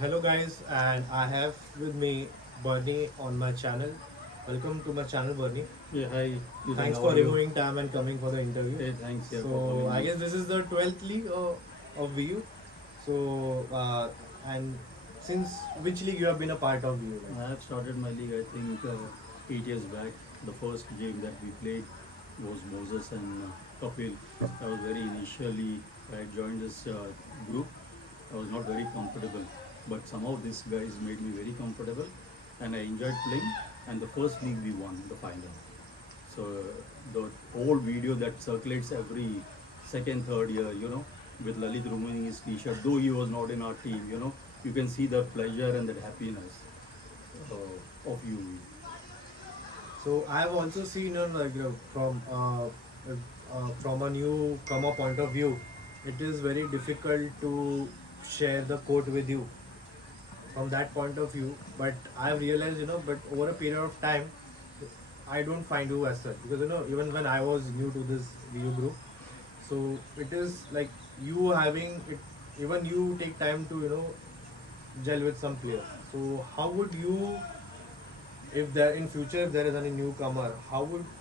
Hello guys, and I have with me Bernie on my channel. Welcome to my channel, Bernie. Yeah, hi. Ethan, Thanks how for are you? removing time and coming for the interview. Hey, thanks here for So calling I me. guess this is the 12th league of VU. So and since which league you have been a part of VU? I have started my league, I think, 8 years back. The first game that we played was Moses and Kapil. I was very initially, I joined this group. I was not very comfortable, but somehow these guys made me very comfortable and I enjoyed playing. And the first league we won, the final. So the old video that circulates every second, third year, with Lalit removing his t-shirt, though he was not in our team, you can see the pleasure and that happiness of you. So I have also seen from a newcomer point of view, it is very difficult to share the quote with you from that point of view. But I've realized, but over a period of time, I don't find you as such because even when I was new to this VU group, so it is like you having it. Even you take time to gel with some players. So how would you, if there in future if there is any newcomer,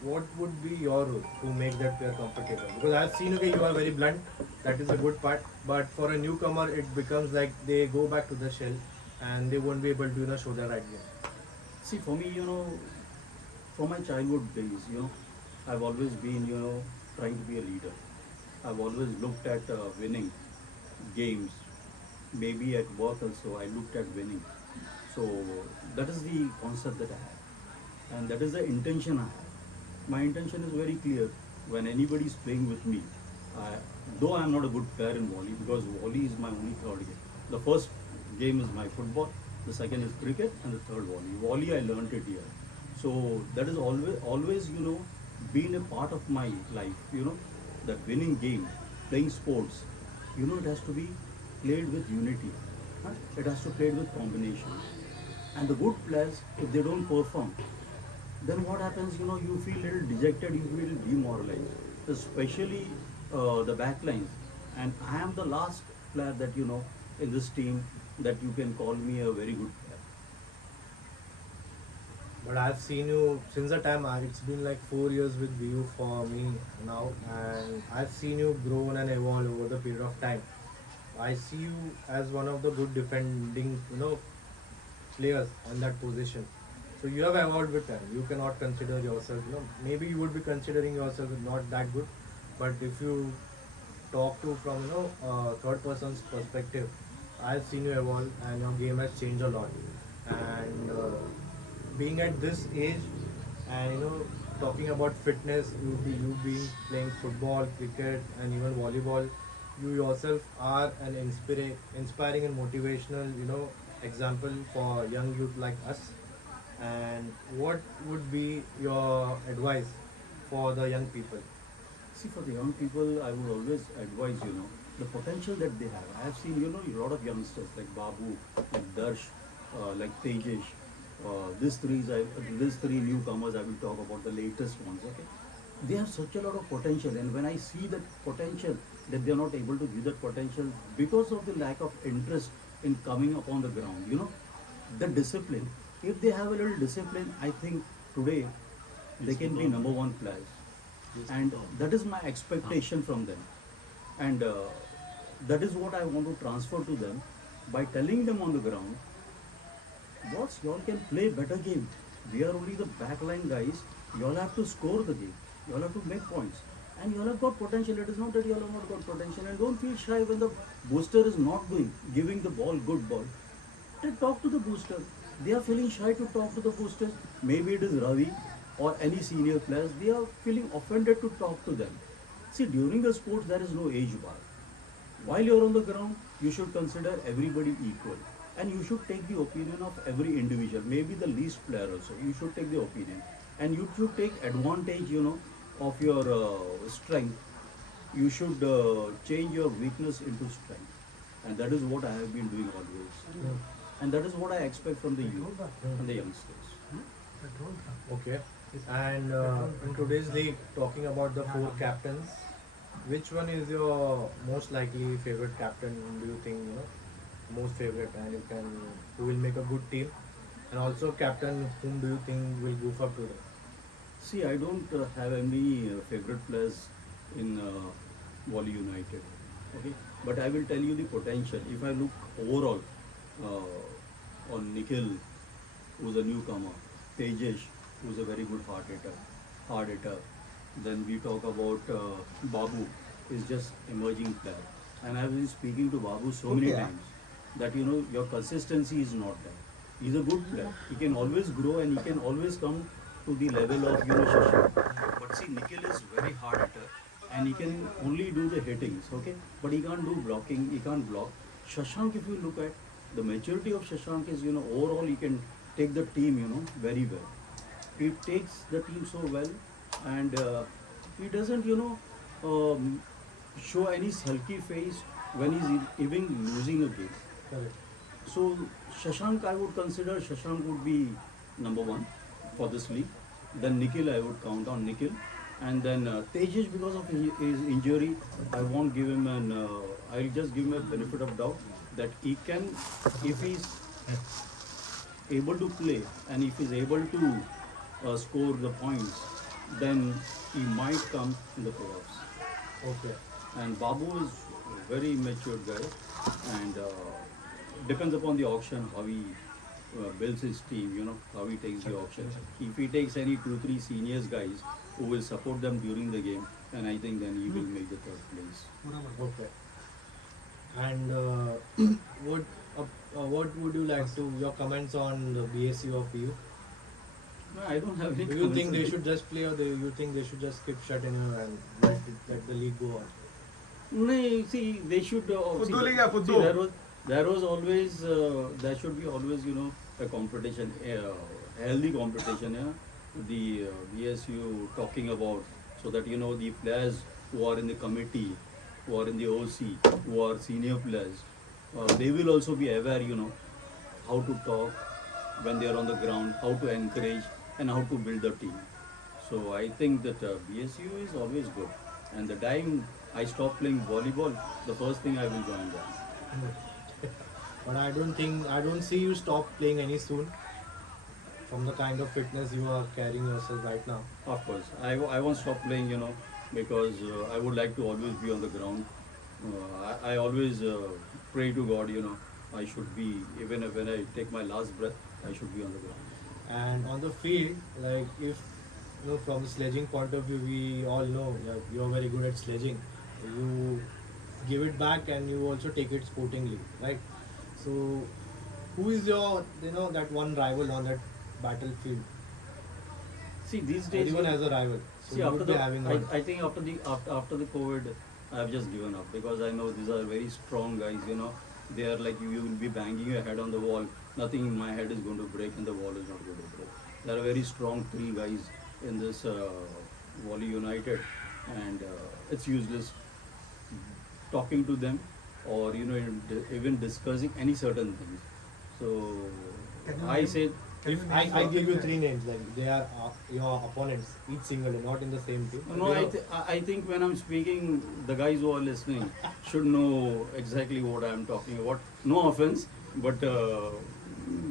what would be your role to make that player comfortable? Because I've seen okay you are very blunt, that is a good part, but for a newcomer it becomes like they go back to the shell and they won't be able to show their right game. See, for me, from my childhood days, I've always been, trying to be a leader. I've always looked at winning games. Maybe at work also, I looked at winning. So that is the concept that I have. And that is the intention I have. My intention is very clear. When anybody is playing with me, I, though I am not a good player in volley because volley is my only third game. The first game is my football, the second is cricket, and the third volley. Volley I learned it here. So that is always been a part of my life. That winning game, playing sports, it has to be played with unity. Huh? It has to be played with combination. And the good players, if they don't perform, then what happens? You feel little dejected, you feel demoralized, especially the backlines. And I am the last player that in this team that you can call me a very good player. But I've seen you since the time it's been like 4 years with VU for me now, and I've seen you grown and evolve over the period of time. I see you as one of the good defending players on that position. So you have evolved with time. You cannot consider yourself, maybe you would be considering yourself not that good, but if you talk to from third person's perspective, I've seen you evolve and your game has changed a lot. And being at this age, and talking about fitness, you being playing football, cricket, and even volleyball, you yourself are an inspiring and motivational example for young youth like us. And what would be your advice for the young people? See, for the young people, I would always advise, the potential that they have. I have seen, a lot of youngsters like Babu, like Darsh, like Tejesh. These three newcomers, I will talk about the latest ones. Okay, they have such a lot of potential, and when I see that potential, that they are not able to give that potential because of the lack of interest in coming up on the ground. The discipline. If they have a little discipline, I think today they can be number one players, and that is my expectation from them. And that is what I want to transfer to them by telling them on the ground, boss, y'all can play better game. We are only the backline guys. Y'all have to score the game. Y'all have to make points. And y'all have got potential. It is not that y'all have not got potential. And don't feel shy when the booster is not giving the ball good ball. Then talk to the booster. They are feeling shy to talk to the boosters. Maybe it is Ravi or any senior players. They are feeling offended to talk to them. See, during the sports, there is no age bar. While you're on the ground, you should consider everybody equal. And you should take the opinion of every individual, maybe the least player also. You should take the opinion. And you should take advantage, of your strength. You should change your weakness into strength. And that is what I have been doing always. And that is what I expect from the youth and the youngsters. Okay. And in today's league, talking about the four captains, which one is your most likely favorite captain? Do you think most favorite, and you can who will make a good team, and also captain. Whom do you think will goof up today? See, I don't have any favorite players in Volley United. Okay, but I will tell you the potential. If I look overall on Nikhil, who's a newcomer, Tejesh, who's a very good hard hitter. Then we talk about Babu, is just emerging player, and I've been speaking to Babu so many Okay. times that your consistency is not there. He's a good player. He can always grow and he can always come to the level of Shashank. But see, Nikhil is very hard hitter and he can only do the hittings, okay? But he can't do blocking. He can't block. Shashank, if you look at the maturity of Shashank is overall he can take the team very well. He takes the team so well, and he doesn't show any sulky face when he's even losing a game. Correct. So Shashank, I would consider Shashank would be number one for this league. Then Nikhil, I would count on Nikhil, and then Tejas, because of his injury, I won't give him an. I'll just give him a benefit of doubt that he can, if he's able to play and if he's able to score the points, then he might come in the playoffs. Okay. And Babu is a very mature guy, and depends upon the auction how he builds his team. How he takes the auction. If he takes any 2-3 seniors guys who will support them during the game, then I think then he will make the third place. Okay. And what would you like to your comments on the BSU of you? No, I don't have any. Do you think they should just play, or do you think they should just keep shut in and let the league go on? No, see, they should. Fuddu See, league hai, see, fuddu. there was always there should be always a competition, a healthy competition. Yeah, the BSU talking about so that the players who are in the committee, who are in the OC, who are senior players, they will also be aware. How to talk when they are on the ground, how to encourage, and how to build the team. So I think that BSU is always good. And the time I stop playing volleyball, the first thing I will join them. But I don't see you stop playing any soon. From the kind of fitness you are carrying yourself right now. Of course, I won't stop playing, because I would like to always be on the ground. I always pray to God, I should be, even when I take my last breath, I should be on the ground. And on the field, like if from the sledging point of view, we all know like you're very good at sledging. You give it back and you also take it sportingly, right? So, who is your that one rival on that battlefield? See, these days, Everyone has a rival. So see, you after would be the, having one. I think after the COVID, I've just given up because I know these are very strong guys. They are like you will be banging your head on the wall. Nothing in my head is going to break, and the wall is not going to break. There are very strong three guys in this Volley United, and it's useless talking to them or even discussing any certain things. So Can you I name- say Can you I name give you something? three names. Like they are your opponents, each single, not in the same team. no, I think when I'm speaking, the guys who are listening should know exactly what I'm talking about. No offense, but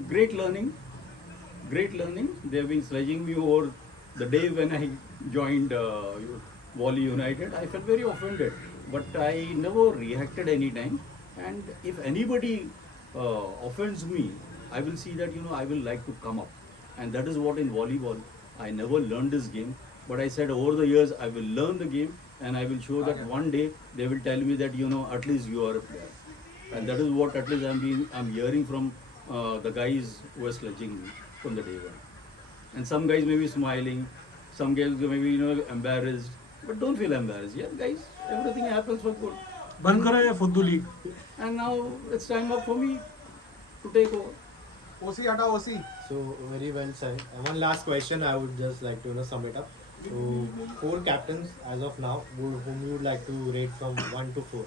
great learning, great learning. They've been sledging me over the day when I joined Volley United. I felt very offended, but I never reacted any time. And if anybody offends me, I will see that I will like to come up, and that is what in volleyball I never learned this game. But I said over the years I will learn the game, and I will show that one day they will tell me that at least you are a player, and that is what at least I'm hearing from the guys who are sledging me from the day one. And some guys may be smiling, some guys may be embarrassed, but don't feel embarrassed. Yeah, guys, everything happens for good. बंद करो ये फुद्दू league. And now it's time up for me to take over. ओसी हटा ओसी. So very well said. And one last question, I would just like to sum it up. So four captains as of now, whom you would like to rate from 1 to 4.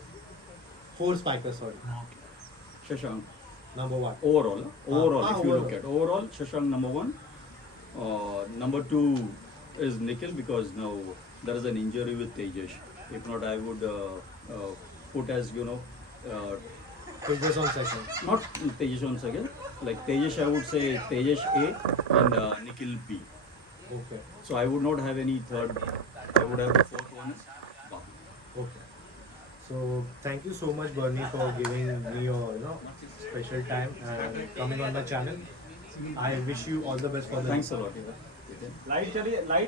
Four spikers, sorry. Shashank. Number 1. Overall, if you overall. look at overall, Shashank number one. Number two is Nikhil because now there is an injury with Tejesh. If not, I would put as uh, Tejas on second. Not Tejas on second. Like Tejas, I would say Tejas A and Nikhil B. Okay. So I would not have any third. I would have the fourth one is Babu. Okay. So thank you so much, Bernie, for giving me your special time and coming on my channel. I wish you all the best for the Thanks a lot. Yeah. Light चलिए light